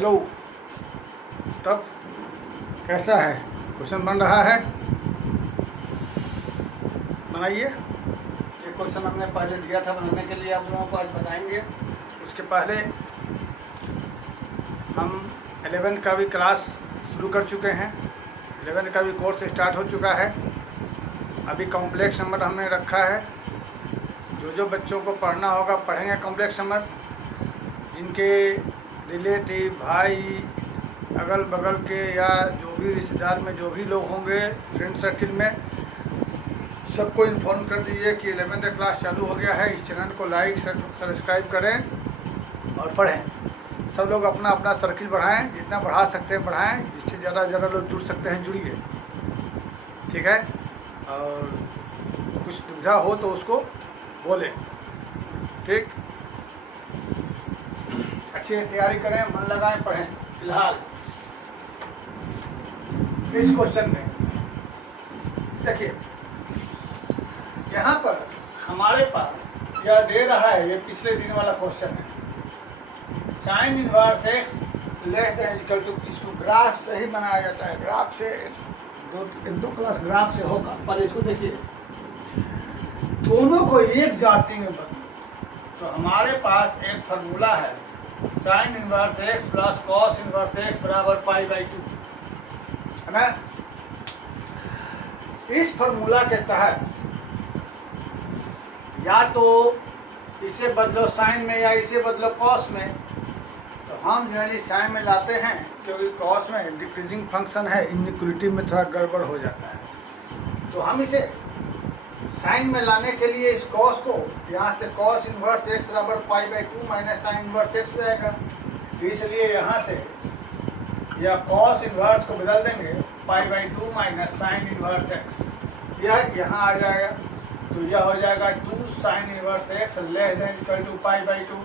Hello. तब कैसा है? क्वेश्चन बन रहा है, बनाइए। ये क्वेश्चन हमने पहले दिया था बनाने के लिए, आप लोगों को आज बताएंगे। उसके पहले हम 11 का भी क्लास शुरू कर चुके हैं। 11 का भी कोर्स स्टार्ट हो चुका है। अभी कॉम्प्लेक्स नंबर हमने रखा है। जो बच्चों को पढ़ना होगा पढ़ेंगे कॉम्प्लेक्स नंबर। जिनके रिलेटिव, भाई, अगल बगल के या जो भी रिश्तेदार में जो भी लोग होंगे फ्रेंड सर्किल में, सबको इन्फॉर्म कर दीजिए कि 11th क्लास चालू हो गया है। इस चैनल को लाइक सब्सक्राइब करें और पढ़ें। सब लोग अपना अपना सर्किल बढ़ाएं, जितना बढ़ा सकते हैं बढ़ाएं, जिससे ज़्यादा से ज़्यादा लोग जुड़ सकते हैं जुड़िए, ठीक है। और कुछ दुविधा हो तो उसको बोलें, ठीक। अच्छी तैयारी करें, मन लगाएं, पढ़ें। फिलहाल इस क्वेश्चन में देखिए, यहाँ पर हमारे पास यह दे रहा है, ये पिछले दिन वाला क्वेश्चन है। Sine inverse x less than equal to, इसको ग्राफ से ही बनाया जाता है। ग्राफ से दो क्लास ग्राफ से होगा। पर इसको देखिए, दोनों को एक जाति में बदलो। तो हमारे पास एक फार्मूला है, sine inverse x plus cos inverse x बराबर पाई बाई 2, है ना। इस फार्मूला के तहत या तो इसे बदलो साइन में या इसे बदलो कॉस में। तो हम यानी साइन में लाते हैं, क्योंकि कॉस में डिक्रीजिंग फंक्शन है, इनइक्वलिटी में थोड़ा गड़बड़ हो जाता है। तो हम इसे साइन में लाने के लिए इस कॉस को यहाँ से कॉस इनवर्स एक्स बराबर पाई by 2 minus sine inverse x हो जाएगा। इसलिए यहाँ से यह कॉस इनवर्स को बदल देंगे pi by 2 minus sine inverse x, यह यहाँ आ जाएगा। तो यह हो जाएगा 2 sine inverse x less than equal to pi by 2।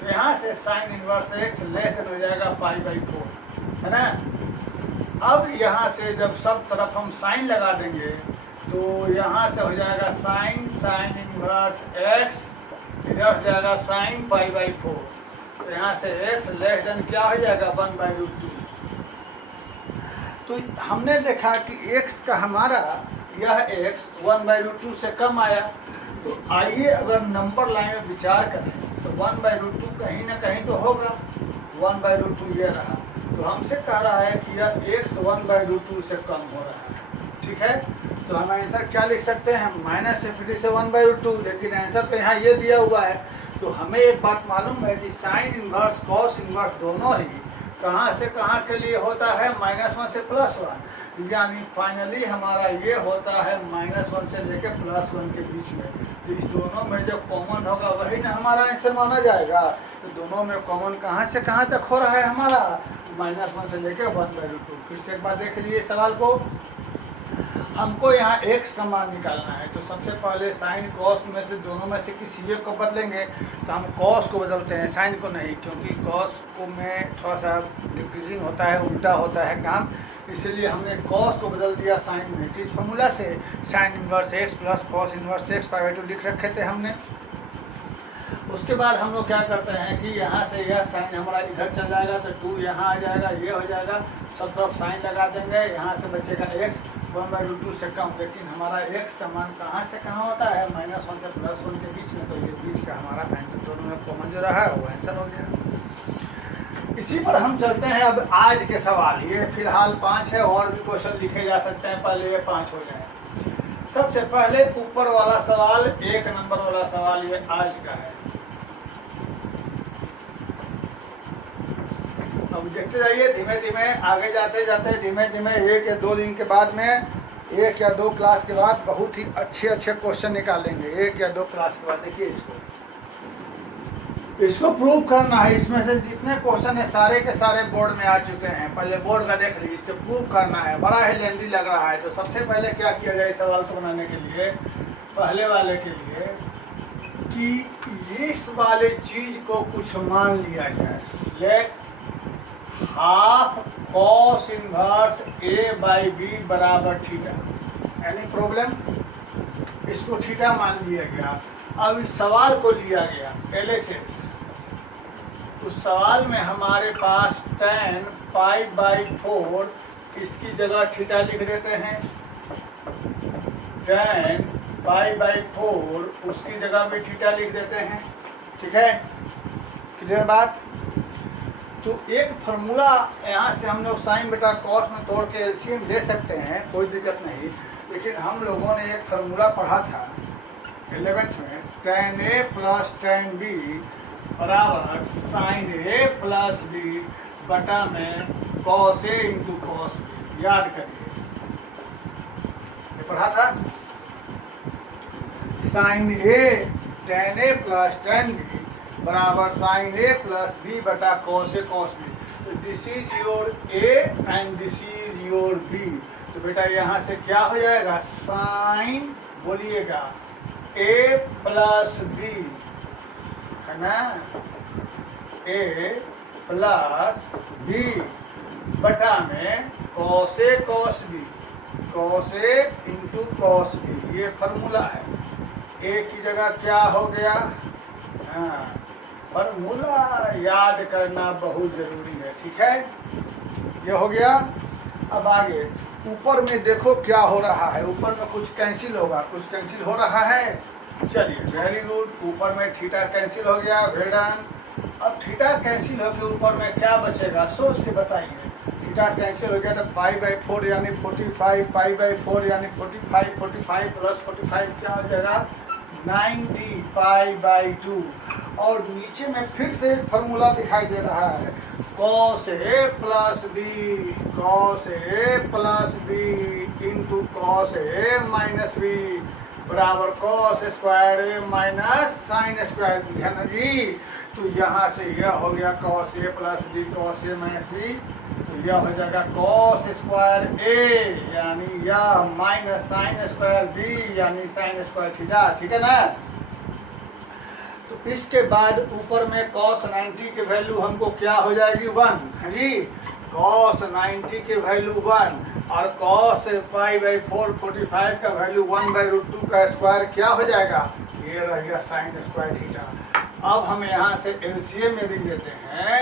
तो यहाँ से sine inverse x less than हो जाएगा पाई बाई 4, है ना। अब यहाँ से जब सब तरफ हम साइन लगा देंगे तो यहाँ से हो जाएगा साइन साइन इनवर्स एक्स, इधर हो जाएगा साइन पाई बाई 4। तो यहाँ से एक्स लेस देन क्या हो जाएगा 1 बाई रूट 2। तो हमने देखा कि x का हमारा यह x 1 बाई रूट 2 से कम आया। तो आइए अगर नंबर लाइन में विचार करें तो 1 बाई रूट 2 कहीं ना कहीं तो होगा। 1 बाई रूट 2 ये रहा। तो हमसे कह रहा है कि यह x 1 बाई रूट 2 से कम हो रहा है, ठीक है। तो हम आंसर क्या लिख सकते हैं, माइनस इंफिनिटी से 1 बाई रूट 2। लेकिन आंसर तो यहाँ ये दिया हुआ है। तो हमें एक बात मालूम है कि साइन इनवर्स कॉस इनवर्स दोनों ही कहाँ से कहाँ के लिए होता है, -1 से +1। यानी फाइनली हमारा ये होता है -1 से लेके +1 के बीच में। तो इस दोनों में जो कॉमन होगा वही ना हमारा आंसर माना जाएगा। तो दोनों में कॉमन कहाँ से कहाँ तक हो रहा है हमारा, -1 से लेके 1 बाई रूट 2। फिर से एक बार देख लीजिए सवाल को। हमको यहाँ x का मान निकालना है। तो सबसे पहले साइन कॉस में से दोनों में से किसी एक को बदलेंगे। तो हम कॉस को बदलते हैं, साइन को नहीं, क्योंकि कॉस को में थोड़ा सा डिक्रीजिंग होता है, उल्टा होता है काम। इसीलिए हमने कॉस को बदल दिया साइन में। किस फॉर्मूला से, sine inverse x plus cos inverse x pi by 2 लिख रखे थे हमने। उसके बाद हम लोग क्या करते हैं कि यहाँ से यह साइन हमारा इधर चल जाएगा, तो 2 यहाँ आ जाएगा, ये हो जाएगा। सब तरफ साइन लगा देंगे, यहाँ से बचेगा x 1 बाई रूट 2 से कम। लेकिन हमारा x का मान कहाँ से कहाँ होता है, -1 से +1 के बीच में। तो ये बीच का हमारा आंसर दोनों में कॉमन जो रहा है वो आंसर हो गया। इसी पर हम चलते हैं अब आज के सवाल। ये फिलहाल 5 है, और भी क्वेश्चन लिखे जा सकते हैं, पहले ये 5 हो जाए। सबसे पहले ऊपर वाला सवाल, 1 नंबर वाला सवाल ये आज का है। अब देखते जाइए, धीमे धीमे आगे जाते जाते धीमे धीमे 1 या 2 दिन के बाद में, 1 या 2 क्लास के बाद बहुत ही अच्छे क्वेश्चन निकालेंगे। 1 या 2 क्लास के बाद देखिए, इसको प्रूव करना है। इसमें से जितने क्वेश्चन है सारे के सारे बोर्ड में आ चुके हैं। पहले बोर्ड का देख लीजिए, इसको प्रूव करना है। बड़ा ही लेंदी लग रहा है। तो सबसे पहले क्या किया जाए सवाल को बनाने के लिए, पहले वाले के लिए, कि इस वाले चीज को कुछ मान लिया जाए। Let half cos inverse a by b बराबर थीटा। एनी प्रॉब्लम, इसको थीटा मान लिया गया। अब इस सवाल को लिया गया LHS, उस सवाल में हमारे पास tan π/4 इसकी जगह थीटा लिख देते हैं, tan π/4 उसकी जगह भी थीटा लिख देते हैं। ठीक है, क्लियर बात। तो एक फार्मूला यहाँ से हम लोग साइन बटा कॉस में तोड़ के एलसीएम ले सकते हैं, कोई दिक्कत नहीं। लेकिन हम लोगों ने एक फार्मूला पढ़ा था 11th में, tan A plus tan B बराबर साइन A प्लस B बटा में cos A into cos B। याद करिए, ये पढ़ा था sine A tan A plus tan B बराबर साइन A प्लस B बटा cos A cos B। तो this is your A and this is your B। तो बेटा यहाँ से क्या हो जाएगा, साइन बोलिएगा A प्लस B है ना, A प्लस B बटा में cos A cos B, cos A into cos B। ये फार्मूला है। A की जगह क्या हो गया, हाँ, फार्मूला याद करना बहुत जरूरी है। ठीक है, ये हो गया। अब आगे ऊपर में देखो क्या हो रहा है, ऊपर में कुछ कैंसिल होगा, कुछ कैंसिल हो रहा है। चलिए वेरी गुड, ऊपर में थीटा कैंसिल हो गया, वेल डन। अब थीटा कैंसिल हो के ऊपर में क्या बचेगा, सोच के बताइए। थीटा कैंसिल हो गया तो π/4 यानी 45, π/4 यानी 45, 45 प्लस 45 क्या हो जाएगा, 90 π/2। और नीचे में फिर से फार्मूला दिखाई दे रहा है, cos A plus B, cos A plus B into cos A minus B बराबर cos square A minus sine square B है ना जी। तो यहाँ से यह हो गया cos A plus B cos A minus B, तो यह हो जाएगा cos स्क्वायर A यानी यह माइनस साइन स्क्वायर B यानी साइन स्क्वायर थीटा। ठीक है ना। तो इसके बाद ऊपर में cos 90 की वैल्यू हमको क्या हो जाएगी, 1 है जी। cos 90 की वैल्यू 1 और cos π/4 45 का वैल्यू 1/√2 का स्क्वायर क्या हो जाएगा, ये रह गया साइन स्क्वायर थीटा। अब हम यहाँ से एलसीएम में लिख देते हैं,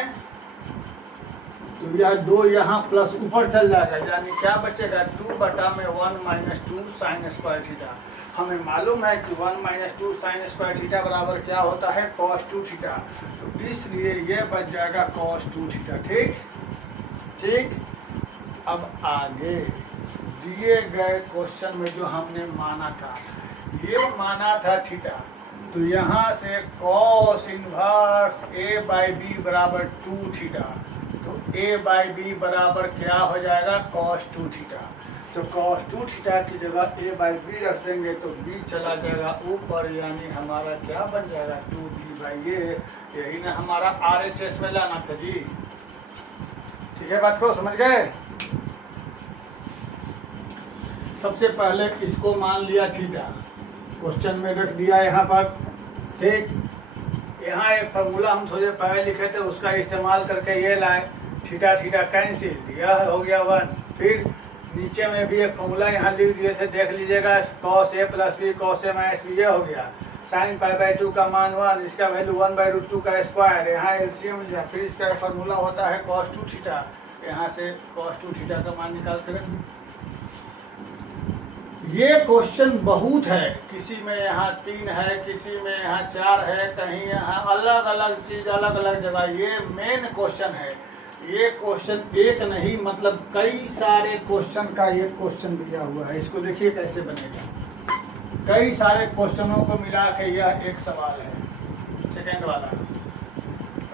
तो यह 2 यहाँ प्लस ऊपर चल जाएगा, यानी क्या बचेगा, 2 बटा में 1 माइनस 2 साइन स्क्वायर थीटा। हमें मालूम है कि 1 माइनस 2 साइन स्क्वायर थीटा बराबर क्या होता है, cos 2 थीटा। तो इसलिए ये बच जाएगा cos 2 थीटा। ठीक ठीक। अब आगे दिए गए क्वेश्चन में जो हमने माना था, ये माना था थीटा, तो यहाँ से cos इनवर्स A/B बराबर 2 थीटा। तो A/B बराबर क्या हो जाएगा, cos 2 थीटा। तो cos 2 थीटा की जगह A/B रख देंगे तो B चला जाएगा ऊपर, यानी हमारा क्या बन जाएगा, 2B/A। यही ना हमारा RHS में लाना था जी। ठीक है, बात को समझ गए। सबसे पहले इसको मान लिया थीटा, क्वेश्चन में रख दिया यहाँ पर। ठीक, यहाँ एक फार्मूला हम थोड़े पहले लिखे थे, उसका इस्तेमाल करके ये लाए, थीटा थीटा कैंसिल, यह हो गया 1। फिर नीचे में भी एक फॉर्मूला यहाँ लिख दिए थे, देख लीजिएगा, cos A plus B cos A minus B, ये हो गया। साइन π/2 का मान 1, इसका वैल्यू 1/√2 का स्क्वायर, यहाँ एलसीएम लिया। फिर इसका फार्मूला होता है cos 2 थीटा, यहाँ से cos 2 थीटा का मान निकाल कर। ये क्वेश्चन बहुत है, किसी में यहाँ 3 है, किसी में यहाँ 4 है, कहीं यहाँ अलग अलग चीज़ अलग अलग जगह। ये मेन क्वेश्चन है। ये क्वेश्चन एक नहीं, मतलब कई सारे क्वेश्चन का ये क्वेश्चन दिया हुआ है। इसको देखिए कैसे बनेगा। कई सारे क्वेश्चनों को मिला के यह एक सवाल है, सेकेंड वाला।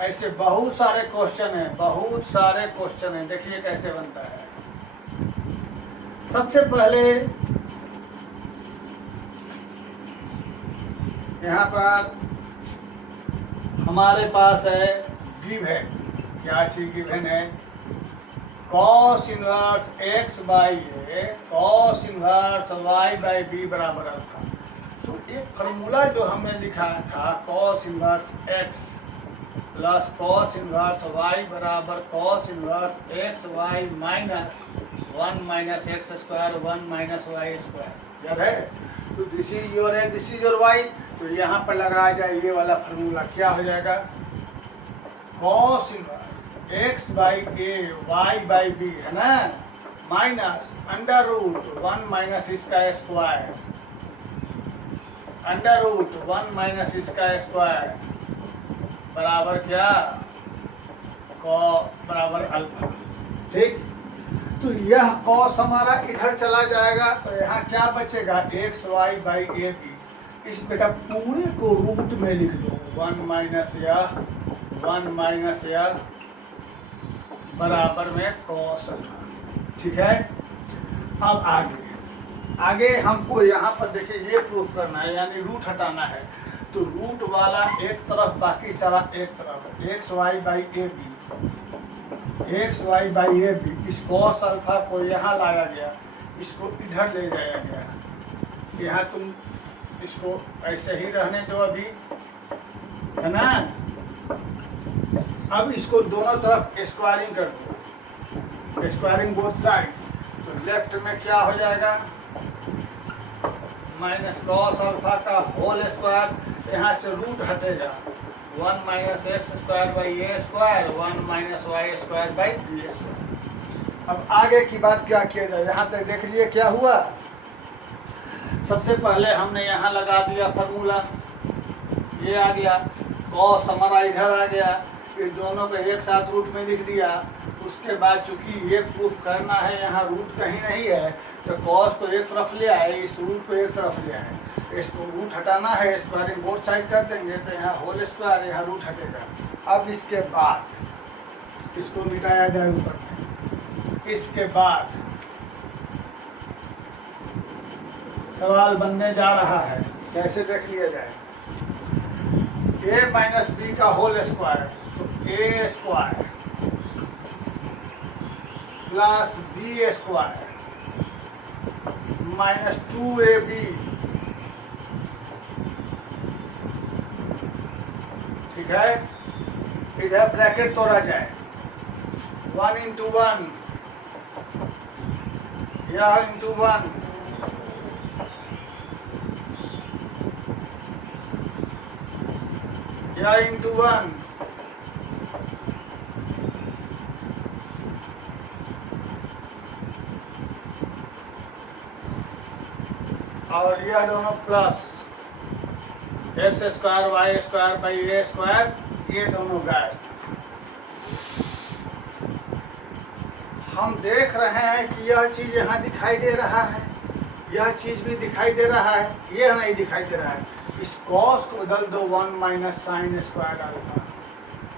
ऐसे बहुत सारे क्वेश्चन हैं, बहुत सारे क्वेश्चन हैं। देखिए कैसे बनता है। सबसे पहले यहाँ पर हमारे पास है गिवन, क्या चीज गिवन है, cos inverse x/a cos inverse y/b बराबर अल्फा। तो एक फार्मूला जो हमने लिखा था, cos इनवर्स x प्लस cos इनवर्स y बराबर cos इनवर्स xy minus 1 minus x square 1 minus y square, याद है। तो this is your x, this is your y। तो यहाँ पर लगाया जाए ये वाला फार्मूला, क्या हो जाएगा, cos inverse x by a y by b है ना, माइनस अंडर रूट 1 माइनस इसका स्क्वायर, अंडर रूट 1 माइनस इसका स्क्वायर बराबर क्या, बराबर अल्फा। ठीक, तो यह कॉस हमारा इधर चला जाएगा, तो यहाँ क्या बचेगा, x y by a b. इस बेटा पूरे को रूट में लिख दो, 1 माइनस यह 1 माइनस यह बराबर में कॉस अल्फा। ठीक है, अब आगे हमको यहाँ पर देखिए ये प्रूफ करना है, यानी रूट हटाना है। तो रूट वाला एक तरफ, बाकी सारा एक तरफ, x y by a b, x y by a b. इस कॉस अल्फा को यहाँ लाया गया, इसको इधर ले जाया गया। यहाँ तुम इसको ऐसे ही रहने दो अभी, है ना। अब इसको दोनों तरफ स्क्वायरिंग कर दो, स्क्वायरिंग बोथ साइड। तो लेफ्ट में क्या हो जाएगा, माइनस कॉस अल्फा का होल स्क्वायर, यहाँ से रूट हटेगा, 1 minus x square by a square, 1 minus y square by b square. अब आगे की बात क्या किया जाए, यहाँ तक देख लिए क्या हुआ। सबसे पहले हमने यहाँ लगा दिया फार्मूला, ये आ गया, कॉस हमारा इधर आ गया, ये दोनों को एक साथ रूट में लिख दिया। उसके बाद चूंकि ये प्रूफ करना है, यहाँ रूट कहीं नहीं है, तो कॉस को एक तरफ ले आए, इस रूट को एक तरफ ले आए, इसको रूट हटाना है, स्क्वायरिंग बोथ साइड कर देंगे, तो यहाँ होल स्क्वायर, यहाँ रूट हटेगा। अब इसके बाद इसको मिटाया जाए ऊपर में। इसके बाद सवाल बनने जा रहा है, कैसे देख लिया जाए, a माइनस बी का होल स्क्वायर, तो A square plus B square minus 2ab, ठीक है। इधर ब्रैकेट तोड़ा जाए, 1 इंटू 1, यह इंटू 1, यह इंटू 1, और यह दोनों plus x square y square by a square, ये दोनों गायब। हम देख रहे हैं कि यह चीज यहाँ दिखाई दे रहा है, यह चीज भी दिखाई दे रहा है, यह नहीं दिखाई दे रहा है। इस कॉस को बदल दो 1 माइनस साइन स्क्वायर अल्फा,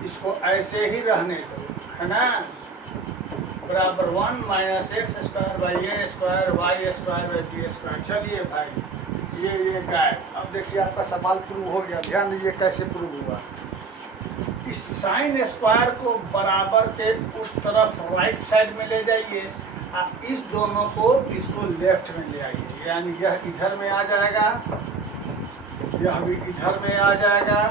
इसको ऐसे ही रहने दो, है ना, बराबर 1 minus x square by a square y square by b square. चलिए भाई, ये गायब। अब देखिए आपका सवाल प्रूव हो गया, ध्यान दीजिए कैसे प्रूव हुआ। इस साइन स्क्वायर को बराबर के उस तरफ राइट साइड में ले जाइए, इस दोनों को इसको लेफ्ट में ले आइए, यानी यह इधर में आ जाएगा, यह भी इधर में आ जाएगा।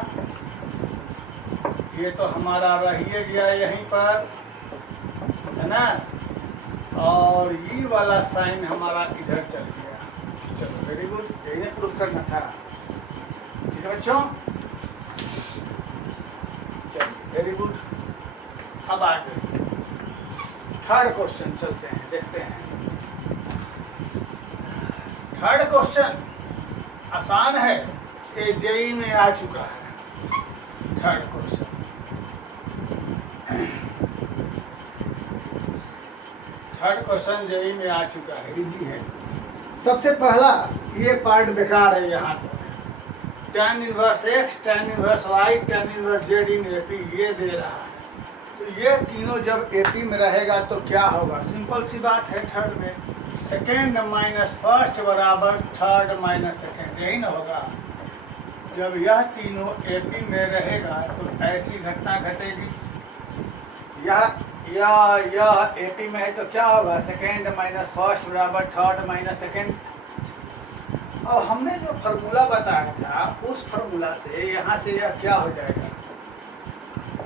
ये तो हमारा रह ही गया यहीं पर, है ना, और ये वाला साइन हमारा इधर चल गया। चलो वेरी गुड, यही प्रूफ करना था, ठीक है बच्चों, चलो वेरी गुड। अब आगे थर्ड क्वेश्चन चलते हैं, देखते हैं। थर्ड क्वेश्चन आसान है, ये जेई में आ चुका है। थर्ड क्वेश्चन जेई में आ चुका है, इजी है। सबसे पहला ये पार्ट बेकार है, यहाँ तक tan inverse x, tan inverse y, tan inverse z इन AP ये दे रहा है। तो ये तीनों जब AP में रहेगा तो क्या होगा, सिंपल सी बात है। थर्ड में सेकेंड माइनस फर्स्ट बराबर थर्ड माइनस सेकेंड, यही ना होगा। जब यह तीनों AP में रहेगा तो ऐसी घटना घटेगी, यह AP में है तो क्या होगा, सेकेंड माइनस फर्स्ट बराबर थर्ड माइनस सेकेंड। और हमने जो फार्मूला बताया था उस फार्मूला से यहाँ से यह क्या हो जाएगा,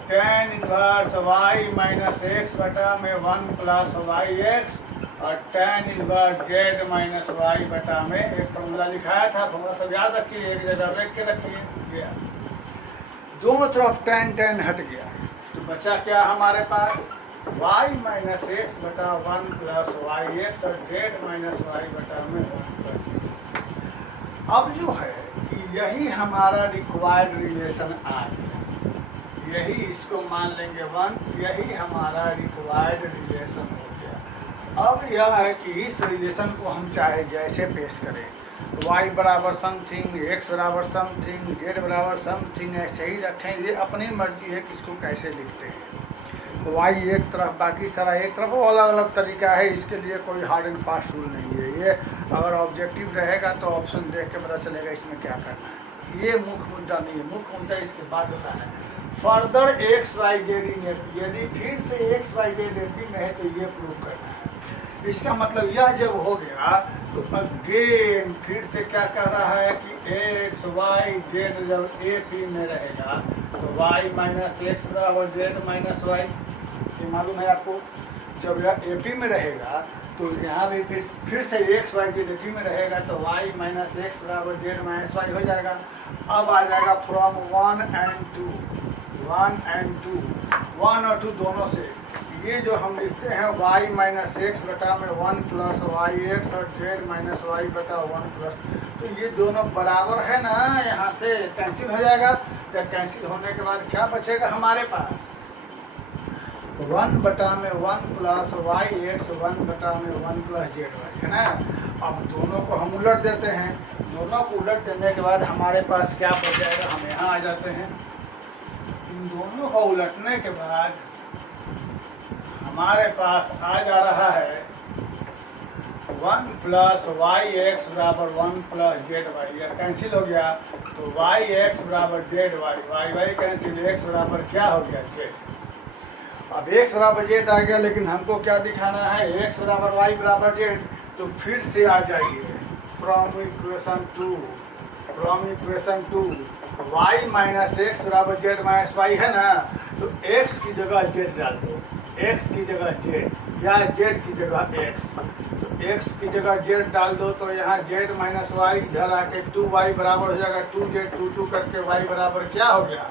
tan inverse y minus x बटा में 1 प्लस वाई एक्स, और tan inverse z minus y बटा में एक फार्मूला लिखाया था, फार्मूला सब याद रखिए, एक जगह लिख के रखिए। दोनों तरफ tan हट गया, तो बचा क्या हमारे पास y माइनस एक्स बटा 1 प्लस वाई एक्स और z माइनस वाई बटा में 1 प्लस। अब जो है कि यही हमारा रिक्वायर्ड रिलेशन आ गया, यही इसको मान लेंगे 1, यही हमारा रिक्वायर्ड रिलेशन हो गया। अब यह है कि इस रिलेशन को हम चाहे जैसे पेश करें, y बराबर समथिंग, x बराबर समथिंग, z बराबर समथिंग, ऐसे ही रखें। ये अपनी मर्जी है कि इसको कैसे लिखते हैं। y एक तरफ बाकी सारा एक तरफ, वो अलग अलग तरीका है, इसके लिए कोई हार्ड एंड फास्ट रूल नहीं है। ये अगर ऑब्जेक्टिव रहेगा तो ऑप्शन देख के पता चलेगा इसमें क्या करना है। ये मुख्य मुद्दा नहीं है, मुख्य मुद्दा इसके बाद होता है further x y z in AP. यदि फिर से एक्स वाई जेड एपी में है तो ये प्रूव करना है। इसका मतलब यह जब हो गया तो अगेन फिर से क्या कह रहा है कि एक्स वाई जेड जब एपी में रहेगा तो वाई माइनस एक्स बराबर जेड माइनस वाई, ये मालूम है आपको। जब यह एपी में रहेगा तो यहाँ भी फिर से एक्स वाई जेड एपी में रहेगा तो वाई माइनस एक्स बराबर जेड माइनस वाई हो जाएगा। अब आ जाएगा फ्रॉम 1 and 2, 1 and 2, 1 और 2 दोनों से ये जो हम लिखते हैं y माइनस एक्स बटा में 1 प्लस वाई एक्स और z माइनस वाई बटा 1 प्लस, तो ये दोनों बराबर है ना, यहाँ से कैंसिल हो जाएगा। तो कैंसिल होने के बाद क्या बचेगा हमारे पास 1 बटा में 1 प्लस वाई एक्स, 1 बटा में 1 प्लस जेड वाई, है ना। अब दोनों को हम उलट देते हैं, दोनों को उलट देने के बाद हमारे पास क्या बच जाएगा, हम यहाँ आ जाते हैं। इन दोनों को उलटने के बाद हमारे पास आ जा रहा है 1 प्लस वाई एक्स बराबर 1 प्लस जेड वाई, यह कैंसिल हो गया तो वाई एक्स बराबर z y, y y cancel, x बराबर क्या हो गया जेड। अब एक्स बराबर जेड आ गया, लेकिन हमको क्या दिखाना है एक्स बराबर वाई बराबर जेड। तो फिर से आ जाइए from equation 2 y minus x बराबर जेड माइनस वाई है ना, तो एक्स की जगह जेड डाल दो, एक्स की जगह जेड या जेड की जगह एक्स, तो एक्स की जगह जेड डाल दो तो यहाँ जेड माइनस वाई इधर आके 2y बराबर हो जाएगा 2z, 2 करके y बराबर क्या हो गया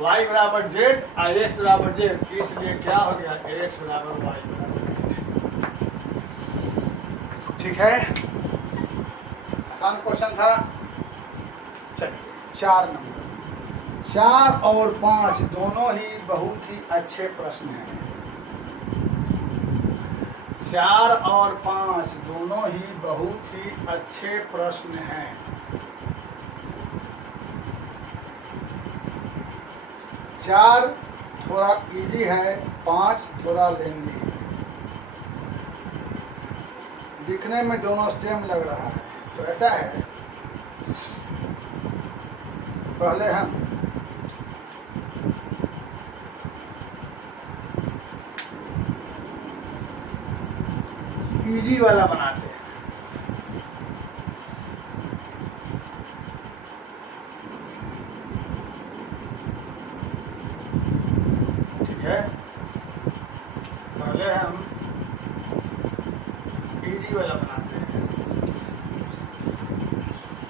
y बराबर जेड और x बराबर जेड, इसलिए क्या हो गया x बराबर y बराबर जेड। ठीक है, आसान क्वेश्चन था। चलिए 4 नंबर, 4 और 5 दोनों ही बहुत ही अच्छे प्रश्न हैं। 4 और 5 दोनों ही बहुत ही अच्छे प्रश्न हैं। 4 थोड़ा इजी है, 5 थोड़ा लेंदी है। दिखने में दोनों सेम लग रहा है, तो ऐसा है पहले हम इजी वाला बनाते हैं। ठीक है, पहले हम इजी वाला बनाते हैं।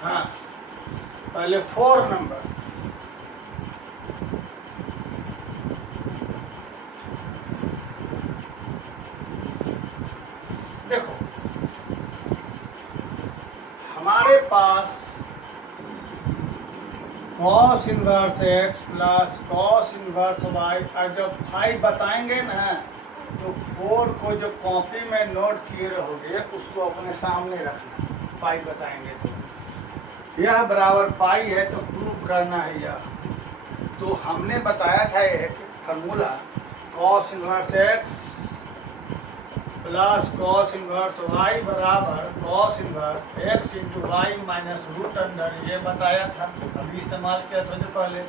हाँ, पहले 4 नंबर, देखो हमारे पास cos इनवर्स x प्लस cos इनवर्स y, और जब 5 बताएंगे ना तो 4 को जो कॉपी में नोट किए रहोगे उसको अपने सामने रखना। 5 बताएंगे तो यह बराबर पाई है तो प्रूव करना है यह। तो हमने बताया था एक फार्मूला cos इनवर्स x प्लस cos इनवर्स y बराबर cos इनवर्स x into y minus root under, ये बताया था, अभी इस्तेमाल किया था जो पहले।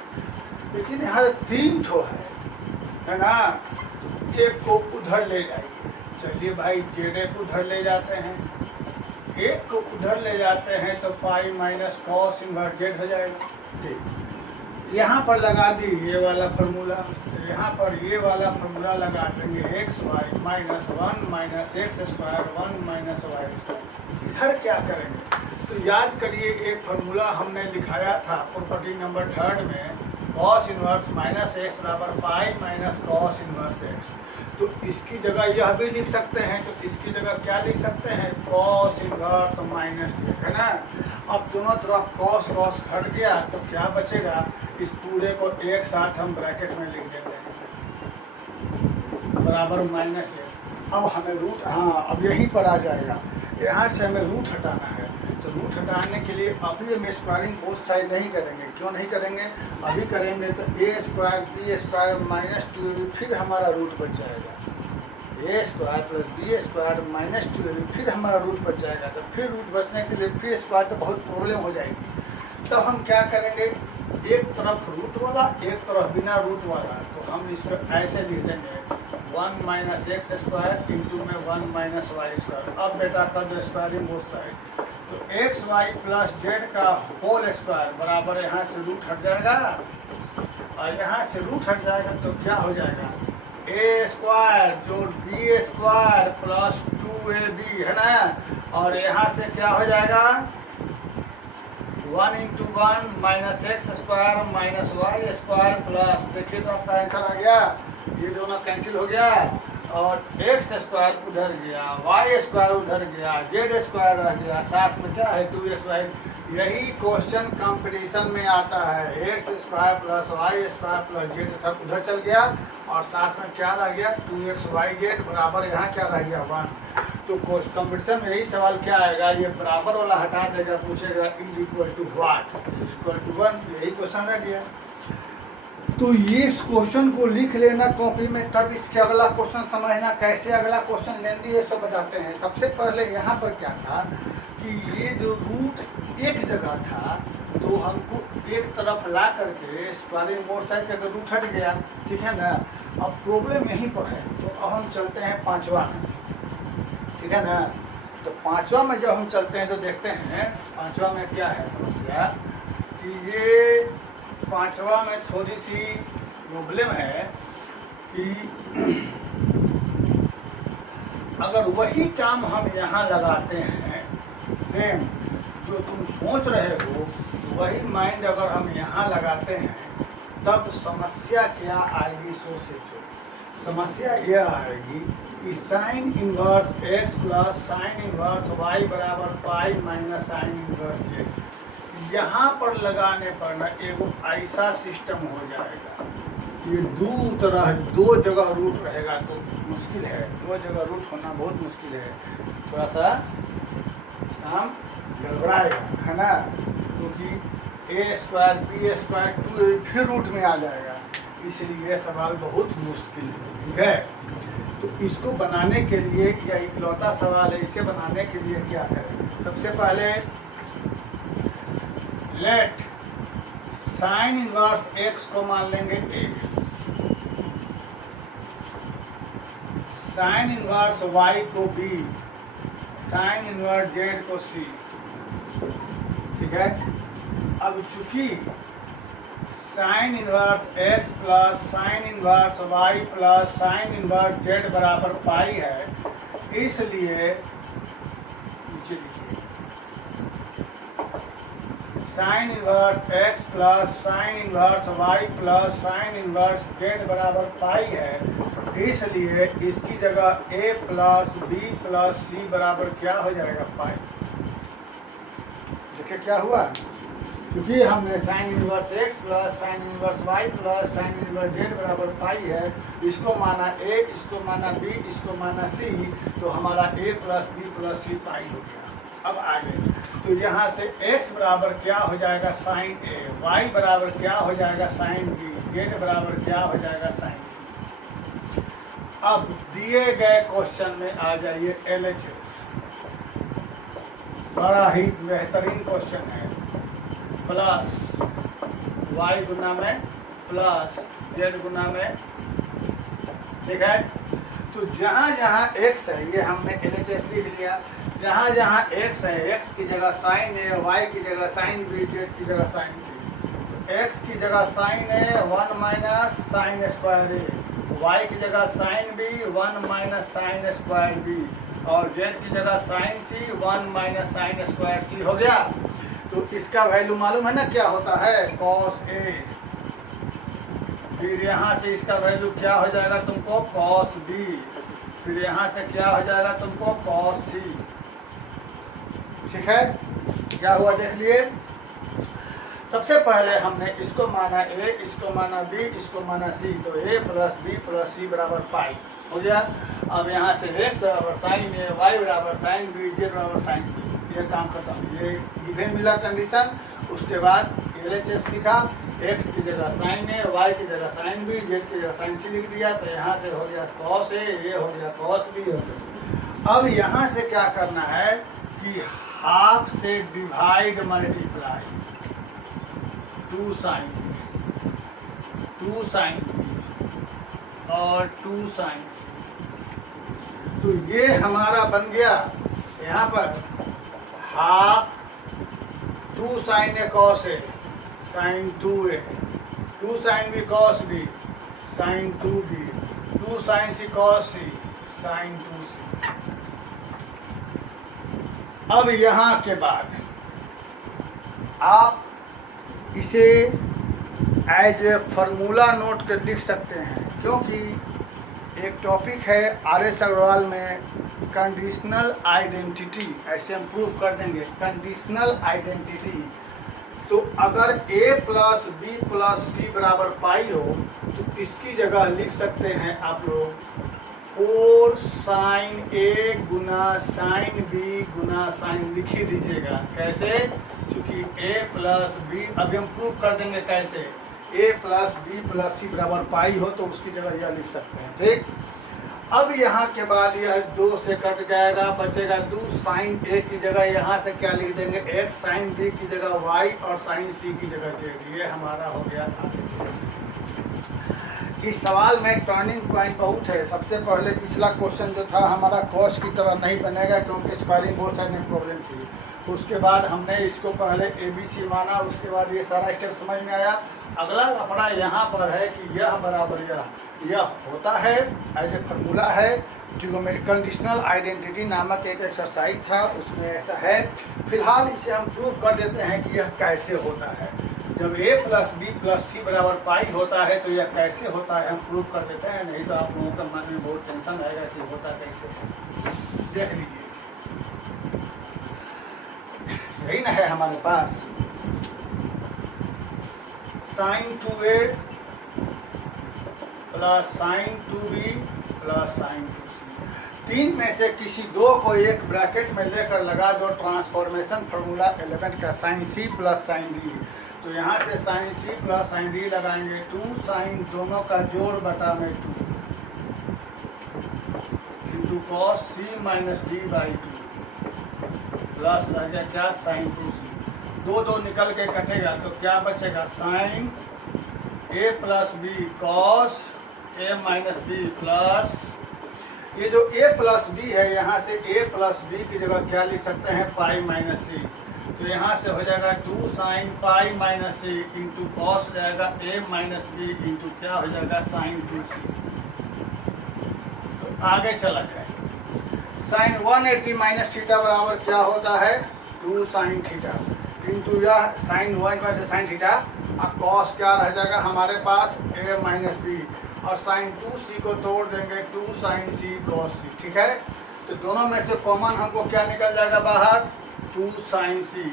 लेकिन यहाँ 3 ठो है ना, एक को उधर ले जाइए। चलिए भाई जेड को उधर ले जाते हैं, एक को उधर ले जाते हैं तो pi minus cos inverse Z हो जाएगा। ठीक, यहाँ पर लगा दी ये वाला फार्मूला, यहाँ पर ये वाला फार्मूला लगा देंगे x y minus 1 minus x square 1 minus y square. इधर क्या करेंगे तो याद करिए एक फार्मूला हमने लिखाया था प्रॉपर्टी नंबर 3 में कॉस इनवर्स माइनस एक्स बराबर pi minus cos inverse x. तो इसकी जगह यह भी लिख सकते हैं, तो इसकी जगह क्या लिख सकते हैं, कॉस इनवर्स माइनस जेड, है ना। अब दोनों तरफ कॉस कॉस हट गया तो क्या बचेगा, इस पूरे को एक साथ हम ब्रैकेट में लिख देते हैं बराबर माइनस जेड। अब हमें रूट, हाँ अब यहीं पर आ जाएगा, यहाँ से हमें रूट हटाना है। तो रूट हटाने के लिए अभी हम स्क्वायरिंग बोथ साइड नहीं करेंगे। क्यों नहीं करेंगे, अभी करेंगे तो A square B square minus 2ab फिर हमारा रूट बच जाएगा। A square plus B square minus 2ab फिर हमारा रूट बच जाएगा। तो फिर रूट बचने के लिए फिर स्क्वायर तो बहुत प्रॉब्लम हो जाएगी। तब हम क्या करेंगे, एक तरफ रूट वाला एक तरफ बिना रूट वाला, तो हम इसको ऐसे लिख देंगे 1 माइनस एक्स स्क्वायर इंटू में 1 माइनस वाई स्क्वायर। अब बेटा कर दो स्क्वायरिंग बोथ साइड, तो एक्स वाई प्लस जेड का होल स्क्वायर बराबर यहाँ से रूट हट जाएगा और यहाँ से रूट हट जाएगा तो क्या हो जाएगा, ए स्क्वायर जोड़ बी स्क्वायर प्लस 2ab, है ना। और यहाँ से क्या हो जाएगा 1 into 1 minus x square minus y square plus, देखिए तो आपका आंसर आ गया, ये दोनों कैंसिल हो गया और एक्स स्क्वायर उधर गया, वाई स्क्वायर उधर गया, जेड स्क्वायर रह गया, साथ में क्या है 2xy। यही क्वेश्चन कंपटीशन में आता है, x square plus y square plus z तक उधर चल गया और साथ में क्या रह गया 2xyz बराबर यहाँ क्या रह गया 1। तो कंपटीशन में यही सवाल क्या आएगा, ये बराबर वाला हटा देगा, पूछेगा is equal to what, is equal to 1, यही क्वेश्चन रह गया। तो ये इस क्वेश्चन को लिख लेना कॉपी में, तब इसके अगला क्वेश्चन समझना कैसे अगला क्वेश्चन लेंगे ये सब बताते हैं। सबसे पहले यहाँ पर क्या था कि ये जो रूट एक जगह था तो हमको एक तरफ ला करके स्क्वायरिंग बोथ साइड का रूट हट गया, ठीक है ना। अब प्रॉब्लम यहीं पर है, तो अब हम चलते हैं पांचवा में, ठीक है ना। तो पांचवा में जब हम चलते हैं तो देखते हैं पांचवा में क्या है समस्या, कि ये पांचवा में थोड़ी सी प्रॉब्लम है कि अगर वही काम हम यहाँ लगाते हैं, सेम जो तुम सोच रहे हो वही माइंड अगर हम यहाँ लगाते हैं, तब समस्या क्या आएगी, सोचो। समस्या यह आएगी कि sine inverse x plus sine inverse y बराबर pi minus sine inverse Z. यहाँ पर लगाने पर ना एगो ऐसा सिस्टम हो जाएगा, ये दो जगह रूट रहेगा तो मुश्किल है, दो जगह रूट होना बहुत मुश्किल है, थोड़ा सा काम गड़बड़ाएगा, है ना। क्योंकि ए स्क्वायर बी स्क्वायर 2 फिर रूट में आ जाएगा, इसलिए यह सवाल बहुत मुश्किल है, ठीक है। तो इसको बनाने के लिए यह इकलौता सवाल है, इसे बनाने के लिए क्या करें, सबसे पहले लेट साइन इनवर्स x को मान लेंगे a, साइन इनवर्स y को b, साइन इनवर्स z को c, ठीक है। अब चूंकि sine inverse x plus sine inverse y plus sine inverse z बराबर पाई है, इसलिए नीचे लिखिए sine inverse x plus sine inverse y plus sine inverse z बराबर पाई है, इसलिए इसकी जगह a plus b plus c बराबर क्या हो जाएगा पाई। देखिए क्या हुआ, क्योंकि हमने sine inverse x plus sine inverse y plus sine inverse z बराबर पाई है, इसको माना a, इसको माना b, इसको माना c, तो हमारा a plus b plus c पाई हो गया। अब आगे तो यहाँ से x बराबर क्या हो जाएगा साइन a, y बराबर क्या हो जाएगा साइन b, z बराबर क्या हो जाएगा साइन c। अब दिए गए क्वेश्चन में आ जाइए LHS, बड़ा ही बेहतरीन क्वेश्चन है, प्लस y गुना में प्लस z गुना में, ठीक है। तो जहाँ जहाँ x है ये हमने LHS लिख लिया, जहाँ जहाँ x है x की जगह साइन है, y की जगह साइन b, z की जगह साइन c। x की जगह साइन है 1 minus sine square a, y की जगह sine b 1 minus sine square b, और z की जगह sine c 1 minus sine square c हो गया। तो इसका वैल्यू मालूम है ना क्या होता है, कॉस a फिर यहाँ से इसका वैल्यू क्या हो जाएगा तुमको cos b, फिर यहाँ से क्या हो जाएगा तुमको cos c। ठीक है, क्या हुआ देख लिए। सबसे पहले हमने इसको माना a, इसको माना b, इसको माना c, तो a plus b plus c बराबर पाई हो गया। अब यहाँ से x बराबर साइन a, y बराबर साइन b, z बराबर साइन c, ये काम खत्म। ये गिवन मिला कंडीशन। उसके बाद LHS लिखा, x की जगह साइन a, y की जगह साइन b, z की जगह साइन c लिख दिया। तो यहाँ से हो गया cos a, ये हो गया cos b, हो गया। अब यहाँ से क्या करना है कि हाफ से डिवाइड मल्टीप्लाई 2 साइन और 2 साइन। तो ये हमारा बन गया यहाँ पर half 2 sine A cos A sine 2a, 2 sine B cos B sine 2b, 2 sine C cos C sine 2c। अब यहाँ के बाद आप इसे एज ए फार्मूला नोट कर लिख सकते हैं, क्योंकि एक टॉपिक है RS अग्रवाल में कंडीशनल आइडेंटिटी, ऐसे हम प्रूव कर देंगे कंडीशनल आइडेंटिटी। तो अगर a प्लस बी प्लस सी बराबर पाई हो तो इसकी जगह लिख सकते हैं आप लोग 4 साइन a गुना साइन b गुना साइन लिख ही दीजिएगा। कैसे? क्योंकि a प्लस बी, अभी हम प्रूव कर देंगे कैसे। a प्लस बी प्लस सी बराबर पाई हो तो उसकी जगह यह लिख सकते हैं। ठीक, अब यहाँ के बाद यह 2 से कट जाएगा, बचेगा 2 साइन a की जगह यहाँ से क्या लिख देंगे x, साइन b की जगह y और साइन c की जगह z। ये हमारा हो गया RHS। इस सवाल में टर्निंग पॉइंट बहुत है। सबसे पहले पिछला क्वेश्चन जो था हमारा कॉस की तरह नहीं बनेगा, क्योंकि स्क्वायरिंग बोथ साइड में प्रॉब्लम थी। उसके बाद हमने इसको पहले ABC माना, उसके बाद ये सारा स्टेप समझ में आया। अगला लफड़ा यहाँ पर है कि यह बराबर यह होता है, एज ए फार्मूला है। ट्रिगोनोमेट्रिक कंडीशनल आइडेंटिटी नामक एक एक्सरसाइज था, उसमें ऐसा है। फिलहाल इसे हम प्रूव कर देते हैं कि यह कैसे होता है। जब a प्लस बी प्लस सी बराबर पाई होता है तो यह कैसे होता है हम प्रूव कर देते हैं, नहीं तो आप लोगों का मन में बहुत टेंशन रहेगा कि होता कैसे है। देख लीजिए, यही ना है हमारे पास sine 2a plus sine 2b plus sine 2c। 3 में से किसी 2 को एक ब्रैकेट में लेकर लगा दो ट्रांसफॉर्मेशन फार्मूला एलिमेंट का, sine c plus sine d। तो यहाँ से sine c plus sine d लगाएंगे, 2 साइन दोनों का जोड़ बटा में 2 into cos c minus d by 2 plus रह गया क्या साइन 2c। 2 निकल के कटेगा तो क्या बचेगा sine a plus b cos a minus b plus ये जो a प्लस बी है, यहाँ से a प्लस बी की जगह क्या लिख सकते हैं पाई माइनस c। तो यहाँ से हो जाएगा 2 sine pi minus c into cos जाएगा a माइनस बी इंटू क्या हो जाएगा साइन 2c। तो आगे चला जाए, साइन 180 माइनस थीटा बराबर क्या होता है 2 साइन थीटा इंटू यह साइन 1 से साइन थीटा। अब कॉस क्या रह जाएगा हमारे पास a माइनस बी, और साइन 2c को तोड़ देंगे 2 साइन c कॉस c। ठीक है, तो दोनों में से कॉमन हमको क्या निकल जाएगा बाहर 2 साइन c।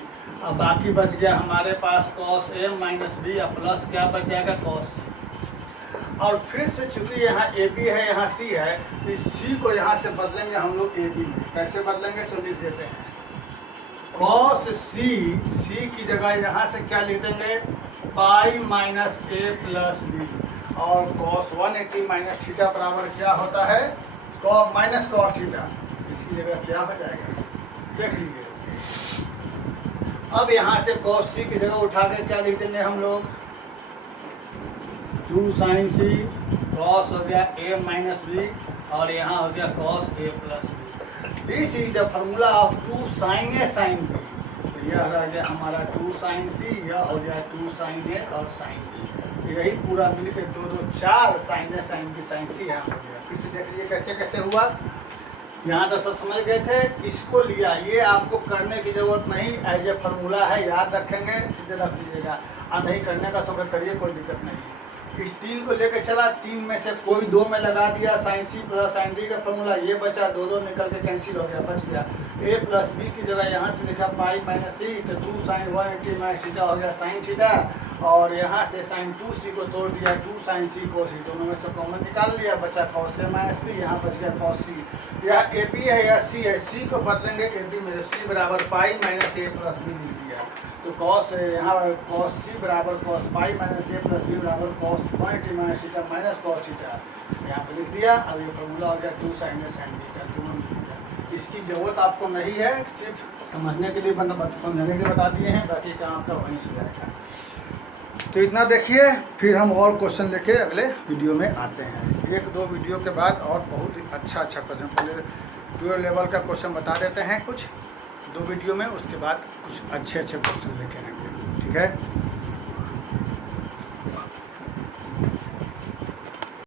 अब बाकी बच गया हमारे पास कॉस a माइनस बी और प्लस क्या बच जाएगा कॉस c। और फिर से चूंकि यहाँ ab है यहाँ c है, इस c को यहाँ से बदलेंगे हम लोग ab में। कैसे बदलेंगे सो लिख देते हैं कॉस c की जगह यहाँ से क्या लिख देंगे pi minus a plus b, और कॉस 180 माइनस थीटा बराबर क्या होता है माइनस कॉस थीटा। इसकी जगह क्या हो जाएगा देख लीजिए। अब यहाँ से कॉस c की जगह उठा के क्या लिख देंगे हम लोग 2 साइन c, कॉस हो गया a माइनस बी और यहाँ हो गया cos a plus b. This is the formula of 2 sine a sine b। तो यह रह गया हमारा 2 साइन c, यह हो गया 2 साइन a और साइन b। यही पूरा मिलकर 2 4 sine a sine b sine c यहाँ हो गया। फिर से देख लीजिए कैसे कैसे हुआ। यहाँ तक सब समझ गए थे, इसको लिया, ये आपको करने की जरूरत नहीं, एज ए फार्मूला है, याद रखेंगे सीधे रख दीजिएगा। और नहीं करने का सब करिए, कोई दिक्कत नहीं। इस 3 को लेकर चला, 3 में से कोई 2 में लगा दिया, sine c plus sine d का फॉर्मूला ये बचा, 2 निकल के कैंसिल हो गया, बच गया। ए प्लस बी की जगह यहाँ से लिखा पाई माइनस सी, तो 2 साइन 180 माइनस थीटा हो गया साइन थीटा, और यहाँ से साइन 2c को तोड़ दिया, 2 साइन सी कोस सी, दोनों में से कॉमन निकाल लिया, बचा कॉस ए माइनस बी, यहाँ बच गया कॉस सी। यह ए बी है या सी है, सी को बदलेंगे ए बी में, सी बराबर पाई माइनस ए प्लस बी लिख दिया, तो कॉस यहाँ कॉस सी बराबर कॉस पाई माइनस ए प्लस बी बराबर cos 180 minus theta minus cos theta, यहाँ पर लिख दिया। अब ये फॉर्मूला हो गया 2 साइन ए साइन बी का, दोनों लिख दिया। इसकी ज़रूरत आपको नहीं है, सिर्फ समझने के लिए समझने के लिए बता दिए हैं, बाकी काम आपका वहीं से जाएगा। तो इतना देखिए, फिर हम और क्वेश्चन लेके अगले वीडियो में आते हैं। 1-2 वीडियो के बाद और बहुत ही अच्छा क्वेश्चन, पहले 12 लेवल का क्वेश्चन बता देते हैं कुछ 2 वीडियो में, उसके बाद कुछ अच्छे क्वेश्चन लेके आएंगे, ठीक है।